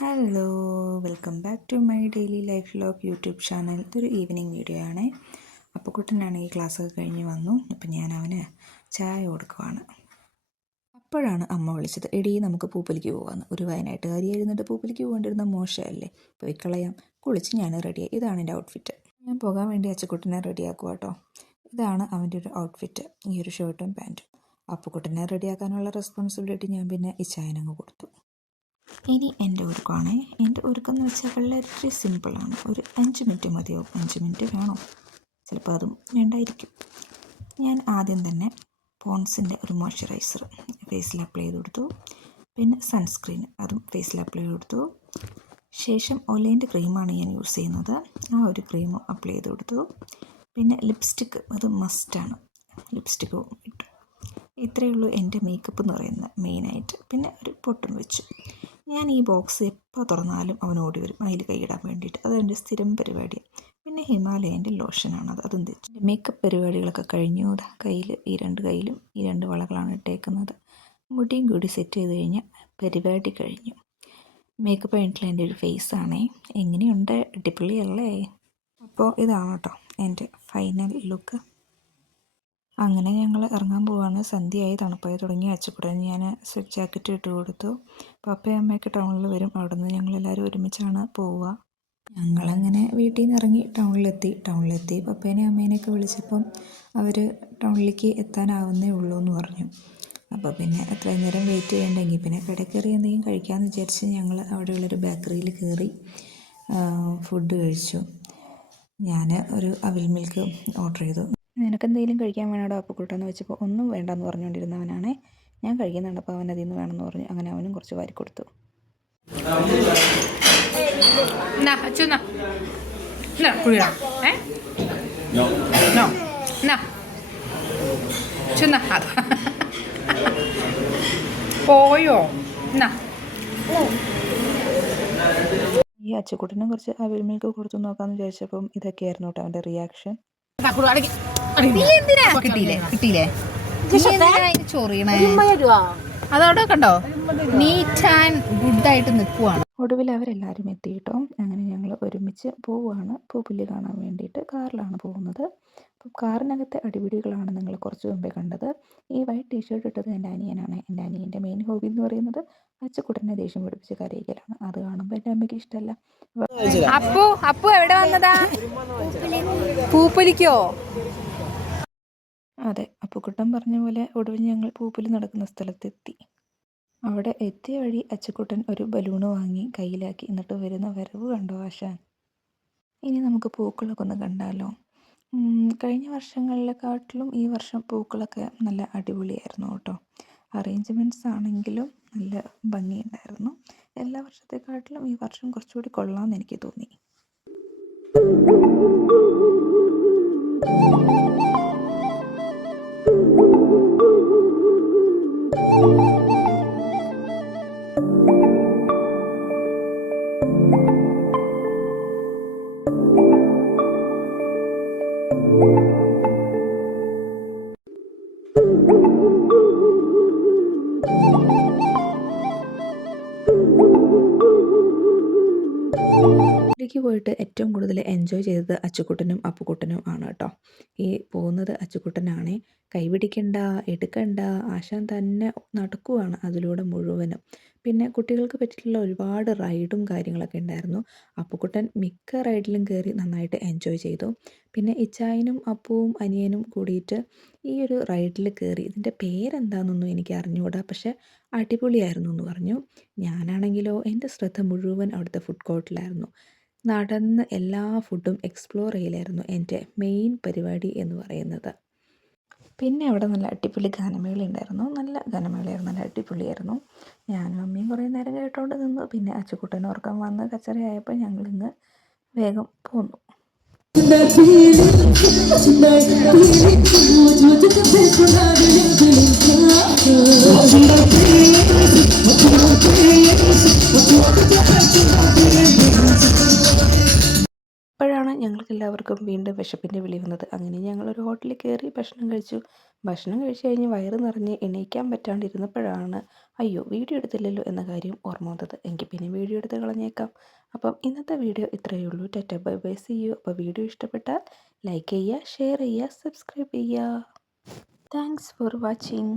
Hello, welcome back to my daily life vlog YouTube channel. ഇതൊരു evening video ആണ്. അപ്പോൾ കുട്ടനാണെങ്കിൽ ക്ലാസ്സൊക്കെ കഴിഞ്ഞ് വന്നു. അപ്പം ഞാൻ അവന് ചായ കൊടുക്കുവാണ്. അപ്പോഴാണ് അമ്മ വിളിച്ചത്, എടീ നമുക്ക് പൂപ്പലിക്ക് പോകാമെന്ന്. ഒരു വയനാട്ടുകാരി എഴുന്നിട്ട് പൂപ്പലിക്ക് പോകേണ്ടിരുന്ന മോശമല്ലേ, പോയി കളയാം. കുളിച്ച് ഞാൻ റെഡിയായി. ഇതാണ് എൻ്റെ ഔട്ട്ഫിറ്റ്. ഞാൻ പോകാൻ വേണ്ടി അച്ചക്കുട്ടനെ റെഡിയാക്കുക കേട്ടോ. ഇതാണ് അവൻ്റെ ഒരു ഔട്ട്ഫിറ്റ്, ഈ ഒരു ഷർട്ടും പാൻറ്റും. അപ്പുക്കുട്ടനെ റെഡിയാക്കാനുള്ള റെസ്പോൺസിബിലിറ്റി ഞാൻ പിന്നെ ഇച്ചായനങ്ങ് കൊടുത്തു. ഇനി എൻ്റെ ഒരുക്കമാണേ. എൻ്റെ ഒരുക്കം എന്ന് വെച്ചാൽ വളരെ സിമ്പിളാണ്. ഒരു 5 മിനിറ്റ് മതിയാവും. 5 മിനിറ്റ് വേണോ, ചിലപ്പോൾ അതും വേണ്ടായിരിക്കും. ഞാൻ ആദ്യം തന്നെ പോൺസിൻ്റെ ഒരു മോയ്സ്ചറൈസർ ഫേസിൽ അപ്ലൈ ചെയ്ത് കൊടുത്തു. പിന്നെ സൺസ്ക്രീൻ അതും ഫേസിൽ അപ്ലൈ ചെയ്ത് കൊടുത്തു. ശേഷം ഒലേൻ്റെ ക്രീമാണ് ഞാൻ യൂസ് ചെയ്യുന്നത്. ആ ഒരു ക്രീമും അപ്ലൈ ചെയ്ത് കൊടുത്തു. പിന്നെ ലിപ്സ്റ്റിക്ക് അത് മസ്റ്റാണ്, ലിപ്സ്റ്റിക്കും ഇട്ടു. ഇത്രയേ ഉള്ളൂ എൻ്റെ മേക്കപ്പ് എന്ന് പറയുന്നത് മെയിനായിട്ട്. പിന്നെ ഒരു പൊട്ടും വെച്ചു. ഞാൻ ഈ ബോക്സ് എപ്പോൾ തുറന്നാലും അവൻ ഓടി വരും അതിൽ കൈയിടാൻ വേണ്ടിയിട്ട്. അതെൻ്റെ സ്ഥിരം പരിപാടിയാണ്. പിന്നെ ഹിമാലയൻ്റെ ലോഷനാണത്, അതും തെച്ചു. മേക്കപ്പ് പരിപാടികളൊക്കെ കഴിഞ്ഞു. കയ്യിൽ ഈ 2 കയ്യിലും ഈ 2 വളകളാണ് ഇട്ടേക്കുന്നത്. മുടിയും കൂടി സെറ്റ് ചെയ്ത് കഴിഞ്ഞാൽ പരിപാടി കഴിഞ്ഞു. മേക്കപ്പ് കഴിഞ്ഞിട്ടുള്ള എൻ്റെ ഒരു ഫേസാണേ. എങ്ങനെയുണ്ട്, അടിപൊളിയല്ലേ? അപ്പോൾ ഇതാണ് കേട്ടോ എൻ്റെ ഫൈനൽ ലുക്ക്. അങ്ങനെ ഞങ്ങൾ ഇറങ്ങാൻ പോവാണ്. സന്ധ്യയായി, തണുപ്പായി തുടങ്ങി. അച്ചക്കുട്ടൻ ഞാൻ സ്വെറ്റ് ജാക്കറ്റ് ഇട്ട് കൊടുത്തു. പപ്പയും അമ്മയൊക്കെ ടൗണിൽ വരും. അവിടെ നിന്ന് ഞങ്ങളെല്ലാവരും ഒരുമിച്ചാണ് പോവുക. ഞങ്ങളങ്ങനെ വീട്ടിൽ നിന്ന് ഇറങ്ങി ടൗണിലെത്തി. പപ്പേനെയും അമ്മേനെയൊക്കെ വിളിച്ചപ്പം അവർ ടൗണിലേക്ക് എത്താനാവുന്നേ ഉള്ളൂ എന്ന് പറഞ്ഞു. അപ്പോൾ പിന്നെ എത്രയും നേരം വെയിറ്റ് ചെയ്യണ്ടെങ്കിൽ പിന്നെ കടയിൽ കയറി എന്തെങ്കിലും കഴിക്കാമെന്ന് വിചാരിച്ച് ഞങ്ങൾ അവിടെയുള്ളൊരു ബേക്കറിയിൽ കയറി ഫുഡ് കഴിച്ചു. ഞാൻ ഒരു അവിൽ മിൽക്ക് ഓർഡർ ചെയ്തു. നിനക്കെന്തെങ്കിലും കഴിക്കാൻ വേണോടോ അപ്പുക്കുട്ടന്ന് വെച്ചപ്പോൾ ഒന്നും വേണ്ടെന്ന് പറഞ്ഞുകൊണ്ടിരുന്നവനാണേ. ഞാൻ കഴിക്കുന്നുണ്ട്, അപ്പോൾ അവൻ അതിൽ നിന്ന് വേണമെന്ന് പറഞ്ഞു. അങ്ങനെ അവനും കുറച്ച് വാരി കൊടുത്തു. പോയോ ഈ അച്ചക്കുട്ടനെ കുറച്ച് അവിൽ മിൽക്ക് കൊടുത്തു നോക്കാമെന്ന് വിചാരിച്ചപ്പം ഇതൊക്കെയായിരുന്നു കേട്ടോ അവൻ്റെ റിയാക്ഷൻ. കിട്ടിയില്ലേ അതവിടെ കണ്ടോ, നീറ്റ് ആൻഡ് ഗുഡായിട്ട് നിൽക്കുവാണ്. ഒടുവിൽ അവരെല്ലാവരും എത്തിയിട്ടോ. അങ്ങനെ ഞങ്ങൾ ഒരുമിച്ച് പോവുകയാണ് പൂപ്പുല്ല് കാണാൻ വേണ്ടിയിട്ട്. കാറിലാണ് പോകുന്നത്. അപ്പം കാറിനകത്തെ അടിപിടികളാണ് നിങ്ങൾ കുറച്ച് മുമ്പേ കണ്ടത്. ഈ വൈറ്റ് ടീഷർട്ട് ഇട്ടത് എൻ്റെ അനിയനാണ്. എൻ്റെ അനിയൻ്റെ മെയിൻ ഹോബി എന്ന് പറയുന്നത് അച്ചക്കുട്ടനെ ദേഷ്യം പിടിപ്പിച്ച് കരയിക്കലാണ്. അത് കാണുമ്പോൾ എൻ്റെ അമ്മയ്ക്ക് ഇഷ്ടമല്ല. അപ്പു എവിടെ വന്നതാ? പൂപ്പലിക്കോ? അതെ, അപ്പുക്കുട്ടൻ പറഞ്ഞ പോലെ ഒടുവിൽ ഞങ്ങൾ പൂപ്പലി നടക്കുന്ന സ്ഥലത്തെത്തി. അവിടെ എത്തിയ വഴി അച്ചക്കുട്ടൻ ഒരു ബലൂണ് വാങ്ങി കയ്യിലാക്കി. എന്നിട്ട് വരുന്ന വരവ് കണ്ടോ ആശാൻ. ഇനി നമുക്ക് പൂക്കളൊക്കെ ഒന്ന് കണ്ടാലോ. കഴിഞ്ഞ വർഷങ്ങളിലെക്കാട്ടിലും ഈ വർഷം പൂക്കളൊക്കെ നല്ല അടിപൊളിയായിരുന്നു കേട്ടോ. അറേഞ്ച്മെൻറ്റ്സ് ആണെങ്കിലും നല്ല ഭംഗിയുണ്ടായിരുന്നു. എല്ലാ വർഷത്തെക്കാട്ടിലും ഈ വർഷം കുറച്ചുകൂടി കൊള്ളാമെന്ന് എനിക്ക് തോന്നി. ിലേക്ക് പോയിട്ട് ഏറ്റവും കൂടുതൽ എൻജോയ് ചെയ്തത് അച്ചുക്കുട്ടനും അപ്പുക്കുട്ടനും ആണ് കേട്ടോ. ഈ പോകുന്നത് അച്ചുക്കുട്ടനാണേ. കൈപിടിക്കണ്ട, എടുക്കണ്ട, ആശാൻ തന്നെ നടക്കുവാണ് അതിലൂടെ മുഴുവനും. പിന്നെ കുട്ടികൾക്ക് പറ്റിയിട്ടുള്ള ഒരുപാട് റൈഡും കാര്യങ്ങളൊക്കെ ഉണ്ടായിരുന്നു. അപ്പുക്കുട്ടൻ മിക്ക റൈഡിലും കയറി നന്നായിട്ട് എൻജോയ് ചെയ്തു. പിന്നെ ഇച്ചായനും അപ്പുവും അനിയനും കൂടിയിട്ട് ഈ ഒരു റൈഡിൽ കയറി. ഇതിൻ്റെ പേരെന്താണെന്നൊന്നും എനിക്ക് അറിഞ്ഞുകൂടാ, പക്ഷേ അടിപൊളിയായിരുന്നു എന്ന് പറഞ്ഞു. ഞാനാണെങ്കിലോ എൻ്റെ ശ്രദ്ധ മുഴുവൻ അവിടുത്തെ ഫുഡ് കോർട്ടിലായിരുന്നു. നടന്ന് എല്ലാ ഫുഡും എക്സ്പ്ലോർ ചെയ്യലായിരുന്നു എൻ്റെ മെയിൻ പരിപാടി എന്ന് പറയുന്നത്. പിന്നെ അവിടെ നല്ല അടിപൊളി ഗാനമേള ഉണ്ടായിരുന്നു. നല്ല ഗാനമേളയായിരുന്നു, നല്ല അടിപൊളിയായിരുന്നു. ഞാനും അമ്മയും കുറേ നേരം കേട്ടോണ്ട് നിന്നു. പിന്നെ അച്ചുക്കുട്ടൻ ഉറക്കം വന്ന് കച്ചറയായപ്പോൾ ഞങ്ങളിന്ന് വേഗം പോന്നു. അപ്പോഴാണ് ഞങ്ങൾക്ക് എല്ലാവർക്കും വീണ്ടും വിശപ്പിൻ്റെ വിളി വന്നത്. അങ്ങനെ ഞങ്ങളൊരു ഹോട്ടലിൽ കയറി ഭക്ഷണം കഴിച്ചു. ഭക്ഷണം കഴിച്ച് കഴിഞ്ഞ് വയറ് നിറഞ്ഞ് എണീക്കാൻ പറ്റാണ്ടിരുന്നപ്പോഴാണ് അയ്യോ വീഡിയോ എടുത്തില്ലല്ലോ എന്ന കാര്യം ഓർമ്മ വന്നത്. എങ്കിൽ പിന്നെ വീഡിയോ എടുത്ത് കളഞ്ഞേക്കാം. അപ്പം ഇന്നത്തെ വീഡിയോ ഇത്രയേ ഉള്ളൂ. Tata bye bye see you. അപ്പോൾ വീഡിയോ ഇഷ്ടപ്പെട്ടാൽ ലൈക്ക് ചെയ്യുക, ഷെയർ ചെയ്യുക, സബ്സ്ക്രൈബ് ചെയ്യുക. Thanks for watching.